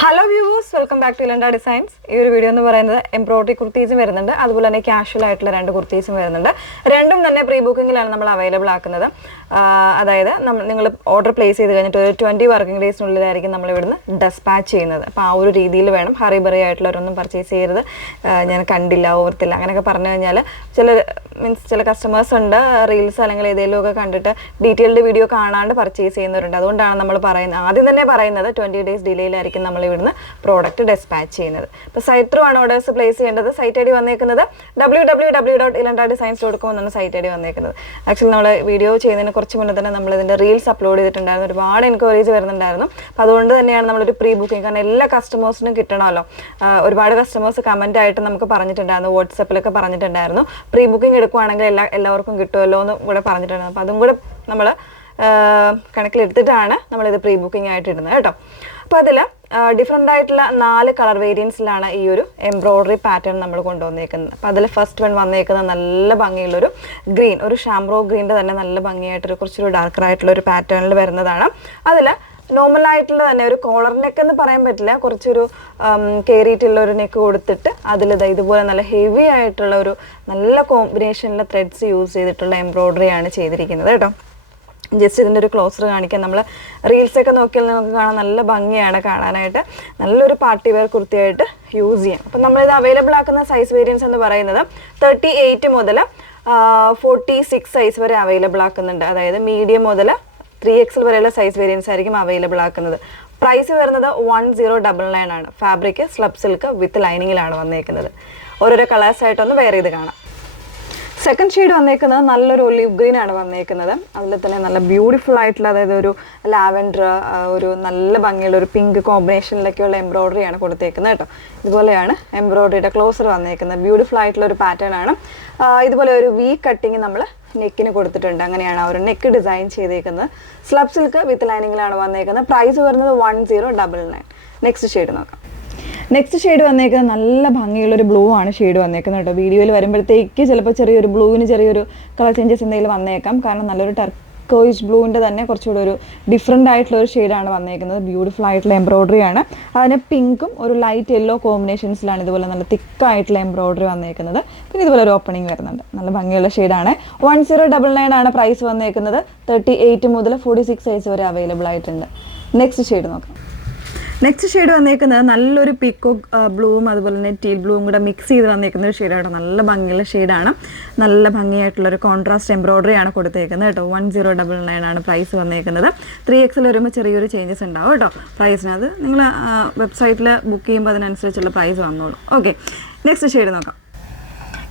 Hello viewers, welcome back to ഇലണ്ട designs. ഈ ഒരു വീഡിയോ എന്ന് പറയുന്നത് എംബ്രോയിഡറി കുർത്തീസും വരുന്നുണ്ട്, അതുപോലെ തന്നെ ക്യാഷ്വൽ ആയിട്ടുള്ള രണ്ട് കുർത്തീസും വരുന്നുണ്ട്. രണ്ടും തന്നെ പ്രീ ബുക്കിങ്ങിലാണ് നമ്മൾ അവൈലബിൾ ആക്കുന്നത്. അതായത് നിങ്ങൾ ഓർഡർ പ്ലേസ് ചെയ്ത് കഴിഞ്ഞിട്ട് ഒരു 20 വർക്കിംഗ് ഡേയ്സിനുള്ളിലായിരിക്കും നമ്മൾ ഇവിടുന്ന് ഡെസ്പാച്ച് ചെയ്യുന്നത്. അപ്പോൾ ആ ഒരു രീതിയിൽ വേണം. ഹറി ബറി ആയിട്ടുള്ളവരൊന്നും പർച്ചേസ് ചെയ്യരുത്, ഞാൻ കണ്ടില്ല, ഓർത്തില്ല അങ്ങനെയൊക്കെ പറഞ്ഞു കഴിഞ്ഞാൽ ചില കസ്റ്റമേഴ്സ് ഉണ്ട് റീൽസ് അല്ലെങ്കിൽ ഏതെങ്കിലുമൊക്കെ കണ്ടിട്ട് ഡീറ്റെയിൽഡ് വീഡിയോ കാണാണ്ട് പർച്ചേസ് ചെയ്യുന്നവരുണ്ട്. അതുകൊണ്ടാണ് നമ്മൾ പറയുന്നത്, ആദ്യം തന്നെ പറയുന്നത് 20 ഡേയ്സ് ഡിലേയിലായിരിക്കും നമ്മൾ ഇവിടുന്ന് പ്രോഡക്റ്റ് ഡെസ്പാച്ച് ചെയ്യുന്നത്. ഇപ്പോൾ സൈറ്റ് ത്രൂ ആണ് ഓർഡേഴ്സ് പ്ലേസ് ചെയ്യേണ്ടത്. സൈറ്റ് ഐ ഡി വന്നേക്കുന്നത് www.ilandadesigns.com എന്നാണ് സൈറ്റ് ഐ ഡി വന്നേക്കുന്നത്. ആക്ച്വലി നമ്മൾ വീഡിയോ ചെയ്യുന്നതിന് കുറച്ച് മുന്നേ തന്നെ നമ്മൾ ഇതിൻ്റെ റീൽസ് അപ്ലോഡ് ചെയ്തിട്ടുണ്ടായിരുന്നു. ഒരുപാട് എൻക്വയറീസ് വരുന്നുണ്ടായിരുന്നു. അപ്പോൾ അതുകൊണ്ട് തന്നെയാണ് നമ്മളൊരു പ്രീ ബുക്കിംഗ്, കാരണം എല്ലാ കസ്റ്റമേഴ്സിനും കിട്ടണമല്ലോ. ഒരുപാട് കസ്റ്റമേഴ്സ് കമൻ്റ് ആയിട്ട് നമുക്ക് പറഞ്ഞിട്ടുണ്ടായിരുന്നു, വാട്സപ്പിലൊക്കെ പറഞ്ഞിട്ടുണ്ടായിരുന്നു പ്രീ ബുക്കിംഗ് എടുക്കുവാണെങ്കിൽ എല്ലാവർക്കും കിട്ടുമല്ലോ എന്ന് കൂടെ പറഞ്ഞിട്ടുണ്ടായിരുന്നു. അപ്പോൾ അതും കൂടെ നമ്മൾ കണക്കിലെടുത്തിട്ടാണ് നമ്മളിത് പ്രീ ബുക്കിംഗ് ആയിട്ട് ഇടുന്നത് കേട്ടോ. അപ്പോൾ അതിൽ ഡിഫറെൻ്റ് ആയിട്ടുള്ള 4 കളർ വേരിയൻസിലാണ് ഈ ഒരു എംബ്രോയിഡറി പാറ്റേൺ നമ്മൾ കൊണ്ടുവന്നേക്കുന്നത്. അപ്പോൾ അതിൽ ഫസ്റ്റ് വൺ വന്നേക്കുന്നത് നല്ല ഭംഗിയുള്ളൊരു ഗ്രീൻ, ഒരു ഷാംബ്രോ ഗ്രീൻ്റെ തന്നെ നല്ല ഭംഗിയായിട്ടൊരു കുറച്ചൊരു ഡാർക്കർ ആയിട്ടുള്ള ഒരു പാറ്റേണിൽ വരുന്നതാണ്. അതിൽ നോർമലായിട്ടുള്ള തന്നെ ഒരു കോളർ നെക്ക് എന്ന് പറയാൻ പറ്റില്ല, കുറച്ചൊരു കയറിയിട്ടുള്ള ഒരു നെക്ക് കൊടുത്തിട്ട് അതിൽ ഇതുപോലെ നല്ല ഹെവി ആയിട്ടുള്ള ഒരു നല്ല കോമ്പിനേഷനിലെ ത്രെഡ്സ് യൂസ് ചെയ്തിട്ടുള്ള എംബ്രോയിഡറിയാണ് ചെയ്തിരിക്കുന്നത് കേട്ടോ. ജസ്റ്റ് ഇതിൻ്റെ ഒരു ക്ലോസർ കാണിക്കാം. നമ്മൾ റീൽസൊക്കെ നോക്കിയാൽ നമുക്ക് കാണാൻ നല്ല ഭംഗിയാണ് കാണാനായിട്ട്. നല്ലൊരു പാർട്ടി വെയർ കുർത്തിയായിട്ട് യൂസ് ചെയ്യാം. അപ്പം നമ്മളിത് അവൈലബിൾ ആക്കുന്ന സൈസ് വേരിയൻസ് എന്ന് പറയുന്നത് 38 മുതൽ 46 സൈസ് വരെ അവൈലബിൾ ആക്കുന്നുണ്ട്. അതായത് മീഡിയം മുതൽ 3XL വരെയുള്ള സൈസ് വേരിയൻസ് ആയിരിക്കും അവൈലബിൾ ആക്കുന്നത്. പ്രൈസ് വരുന്നത് 1099 ആണ്. ഫാബ്രിക് സ്ലബ് സിൽക്ക് വിത്ത് ലൈനിങ്ങിലാണ് വന്നേക്കുന്നത്. ഓരോരോ കളേഴ്സായിട്ടൊന്ന് വെയർ ചെയ്ത് കാണാം. സെക്കൻഡ് ഷെയ്ഡ് വന്നേക്കുന്നത് നല്ലൊരു ഒലിവ് ഗ്രീൻ ആണ് വന്നേക്കുന്നത്. അതിൽ തന്നെ നല്ല ബ്യൂട്ടിഫുൾ ആയിട്ടുള്ള, അതായത് ഒരു ലാവൻഡർ, ഒരു നല്ല ഭംഗിയുള്ള ഒരു പിങ്ക് കോമ്പിനേഷനിലൊക്കെയുള്ള എംബ്രോയിഡറിയാണ് കൊടുത്തേക്കുന്നത് കേട്ടോ. ഇതുപോലെയാണ് എംബ്രോയിഡറിയുടെ ക്ലോസർ വന്നേക്കുന്നത്. ബ്യൂട്ടിഫുൾ ആയിട്ടുള്ള ഒരു പാറ്റേൺ ആണ്. ഇതുപോലെ ഒരു വി കട്ടിങ് നമ്മൾ നെക്കിന് കൊടുത്തിട്ടുണ്ട്. അങ്ങനെയാണ് ആ ഒരു നെക്ക് ഡിസൈൻ ചെയ്തേക്കുന്നത്. സ്ലബ് സിൽക്ക് വിത്ത് ലൈനിങ്ങിലാണ് വന്നേക്കുന്നത്. പ്രൈസ് വരുന്നത് 1099. നെക്സ്റ്റ് ഷെയ്ഡ് നോക്കാം. നെക്സ്റ്റ് ഷെയ്ഡ് വന്നേക്കുന്നത് നല്ല ഭംഗിയുള്ളൊരു ബ്ലൂ ആണ് ഷെയ്ഡ് വന്നേക്കുന്നത് കേട്ടോ. വീഡിയോയിൽ വരുമ്പോഴത്തേക്ക് ചിലപ്പോൾ ചെറിയൊരു ബ്ലൂവിന് ചെറിയൊരു കളർ ചേഞ്ചസ് എന്തെങ്കിലും വന്നേക്കാം, കാരണം നല്ലൊരു ടർക്കോയിഷ് ബ്ലൂവിൻ്റെ തന്നെ കുറച്ചുകൂടെ ഒരു ഡിഫറെൻ്റ് ആയിട്ടുള്ള ഒരു ഷെയ്ഡാണ് വന്നേക്കുന്നത്. ബ്യൂട്ടിഫുൾ ആയിട്ടുള്ള എംബ്രോയിഡറി ആണ്. അതിന് പിങ്കും ഒരു ലൈറ്റ് യെല്ലോ കോമ്പിനേഷൻസിലാണ് ഇതുപോലെ നല്ല തിക്കായിട്ടുള്ള എംബ്രോയിഡറി വന്നേക്കുന്നത്. പിന്നെ ഇതുപോലെ ഒരു ഓപ്പണിംഗ് വരുന്നുണ്ട്. നല്ല ഭംഗിയുള്ള ഷെയ്ഡാണ്. 1099 ആണ് പ്രൈസ് വന്നേക്കുന്നത്. 38 മുതൽ 46 സൈസ് വരെ അവൈലബിൾ ആയിട്ടുണ്ട്. നെക്സ്റ്റ് ഷെയ്ഡ് നോക്കാം. നെക്സ്റ്റ് ഷെയ്ഡ് വന്നേക്കുന്നത് നല്ലൊരു പീക്കോ ബ്ലൂവും അതുപോലെ തന്നെ ടീൽ ബ്ലൂവും കൂടെ മിക്സ് ചെയ്ത് വന്നേക്കുന്ന ഒരു ഷെയ്ഡാണ്. നല്ല ഭംഗിയുള്ള ഷെയ്ഡാണ്. നല്ല ഭംഗിയായിട്ടുള്ളൊരു കോൺട്രാസ്റ്റ് എംബ്രോയിഡറി ആണ് കൊടുത്തേക്കുന്നത് കേട്ടോ. 1099 ആണ് പ്രൈസ് വന്നേക്കുന്നത്. 3XL വരുമ്പോൾ ചെറിയൊരു ചേഞ്ചസ് ഉണ്ടാവും കേട്ടോ പ്രൈസിനകത്ത്. നിങ്ങൾ വെബ്സൈറ്റിൽ ബുക്ക് ചെയ്യുമ്പോൾ അതിനനുസരിച്ചുള്ള പ്രൈസ് വന്നോളൂ. ഓക്കെ, നെക്സ്റ്റ് ഷെയ്ഡ് നോക്കാം.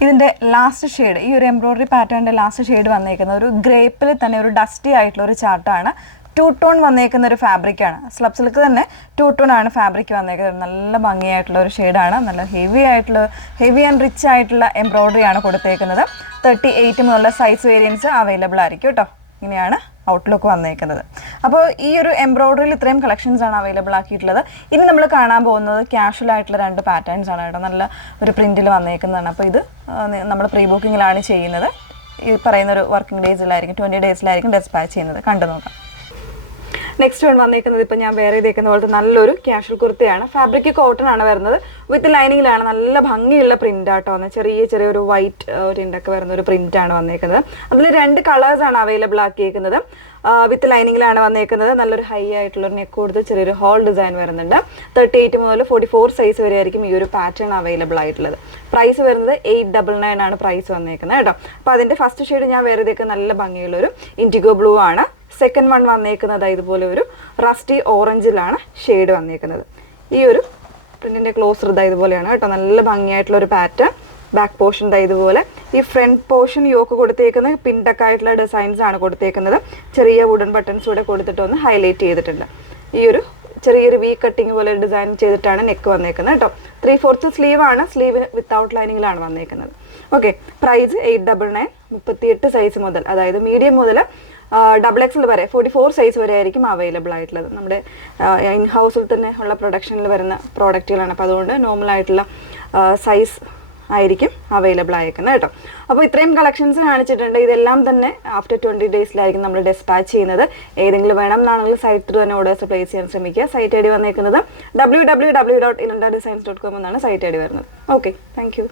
ഇതിൻ്റെ ലാസ്റ്റ് ഷെയ്ഡ്, ഈ ഒരു എംബ്രോയിഡറി പാറ്റേണിൻ്റെ ലാസ്റ്റ് ഷെയ്ഡ് വന്നേക്കുന്നത് ഒരു ഗ്രേപ്പിൽ തന്നെ ഒരു ഡസ്റ്റി ആയിട്ടുള്ള ഒരു ചാർട്ടാണ്. 2 ടോൺ വന്നേക്കുന്ന ഒരു ഫാബ്രിക്കാണ്. സ്ലബ് സിൽക്ക് തന്നെ 2 ടോൺ ആണ് ഫാബ്രിക് വന്നേക്കുന്നത്. നല്ല ഭംഗിയായിട്ടുള്ള ഒരു ഷെയ്ഡാണ്. നല്ല ഹെവി ആൻഡ് റിച്ച് ആയിട്ടുള്ള എംബ്രോയിഡറി ആണ് കൊടുത്തേക്കുന്നത്. 38 മുതലുള്ള സൈസ് വേരിയൻസ് അവൈലബിൾ ആയിരിക്കും കേട്ടോ. ഇങ്ങനെയാണ് ഔട്ട്ലുക്ക് വന്നേക്കുന്നത്. അപ്പോൾ ഈ ഒരു എംബ്രോയിഡറിയിൽ ഇത്രയും കളക്ഷൻസ് ആണ് അവൈലബിൾ ആക്കിയിട്ടുള്ളത്. ഇനി നമ്മൾ കാണാൻ പോകുന്നത് ക്യാഷ്വൽ ആയിട്ടുള്ള 2 പാറ്റേൺസ് ആണ് കേട്ടോ. നല്ല ഒരു പ്രിൻറ്റിൽ വന്നേക്കുന്നതാണ്. അപ്പോൾ ഇത് നമ്മൾ പ്രീ ബുക്കിങ്ങിലാണ് ചെയ്യുന്നത്. ഈ പറയുന്ന ഒരു വർക്കിംഗ് ഡേയ്സിലായിരിക്കും, 20 ഡേയ്സിലായിരിക്കും ഡെസ്പാച്ച് ചെയ്യുന്നത്. കണ്ടു നോക്കാം. നെക്സ്റ്റ് വൺ വന്നേക്കുന്നത് ഇപ്പോൾ ഞാൻ വേറെ ചെയ്തേക്കുന്ന പോലത്തെ നല്ലൊരു ക്യാഷ്വൽ കുർത്തയാണ്. ഫാബ്രിക് കോട്ടൺ ആണ് വരുന്നത്. വിത്ത് ലൈനിങ്ങിലാണ്. നല്ല ഭംഗിയുള്ള പ്രിൻ്റ് ആട്ടോ വന്നത്. ചെറിയൊരു വൈറ്റ് പ്രിൻ്റൊക്കെ വരുന്ന ഒരു പ്രിൻ്റാണ് വന്നേക്കുന്നത്. അതിൽ 2 കളേഴ്സാണ് അവൈലബിൾ ആക്കിയേക്കുന്നത്. വിത്ത് ലൈനിങ്ങിലാണ് വന്നേക്കുന്നത്. നല്ലൊരു ഹൈ ആയിട്ടുള്ളൊരു നെക്ക് കൊടുത്ത് ചെറിയൊരു ഹോൾ ഡിസൈൻ വരുന്നുണ്ട്. 38 മുതൽ 44 സൈസ് വരെ ആയിരിക്കും ഈ ഒരു പാറ്റേൺ അവൈലബിൾ ആയിട്ടുള്ളത്. പ്രൈസ് വരുന്നത് 899 ആണ് പ്രൈസ് വന്നേക്കുന്നത് കേട്ടോ. അപ്പോൾ അതിൻ്റെ ഫസ്റ്റ് ഷെയ്ഡ് ഞാൻ വേറെ ചെയ്തേക്കുന്ന നല്ല ഭംഗിയുള്ളൊരു ഇൻഡിഗോ ബ്ലൂ ആണ്. സെക്കൻഡ് വൺ വന്നേക്കുന്നത് ഇതുപോലെ ഒരു റസ്റ്റി ഓറഞ്ചിലാണ് ഷെയ്ഡ് വന്നേക്കുന്നത്. ഈ ഒരു പ്രിന്റിന്റെ ക്ലോസർ ഇതുപോലെയാണ് കേട്ടോ. നല്ല ഭംഗിയായിട്ടുള്ള ഒരു പാറ്റേൺ. ബാക്ക് പോർഷൻ ഇതുപോലെ. ഈ ഫ്രണ്ട് പോർഷൻ യോക്ക് കൊടുത്തേക്കുന്നത് പിൻടക്കായിട്ടുള്ള ഡിസൈൻസ് ആണ് കൊടുത്തേക്കുന്നത്. ചെറിയ വുഡൻ ബട്ടൺസ് ഇവിടെ കൊടുത്തിട്ട് ഒന്ന് ഹൈലൈറ്റ് ചെയ്തിട്ടുണ്ട്. ഈ ഒരു ചെറിയൊരു വി കട്ടിങ് പോലെ ഡിസൈൻ ചെയ്തിട്ടാണ് നെക്ക് വന്നേക്കുന്നത് കേട്ടോ. 3/4 സ്ലീവ് ആണ്. സ്ലീവിന് വിത്തൗട്ട് ലൈനിങ്ങിലാണ് വന്നേക്കുന്നത്. Okay, price 899. 38 സൈസ് മുതൽ, അതായത് മീഡിയം മുതൽ XXL വരെ 44 സൈസ് വരെ ആയിരിക്കും അവൈലബിൾ ആയിട്ടുള്ളത്. നമ്മുടെ ഇൻ ഹൗസിൽ തന്നെ ഉള്ള പ്രൊഡക്ഷനിൽ വരുന്ന പ്രോഡക്റ്റുകളാണ്. അപ്പോൾ അതുകൊണ്ട് നോർമലായിട്ടുള്ള സൈസ് ആയിരിക്കും അവൈലബിൾ ആയേക്കുന്നത് കേട്ടോ. അപ്പോൾ ഇത്രയും കളക്ഷൻസ് കാണിച്ചിട്ടുണ്ട്. ഇതെല്ലാം തന്നെ ആഫ്റ്റർ 20 ഡേയ്സിലായിരിക്കും നമ്മൾ ഡിസ്പാച്ച് ചെയ്യുന്നത്. ഏതെങ്കിലും വേണം എന്നാണെങ്കിൽ സൈറ്റ് ത്രൂ തന്നെ ഓർഡേഴ്സ് പ്ലേസ് ചെയ്യാൻ ശ്രമിക്കുക. സൈറ്റ് ഐ ഡി വന്നേക്കുന്നത് www.ilandadesigns.com എന്നാണ് സൈറ്റ് ഐ ഡി വരുന്നത്. Okay, thank you.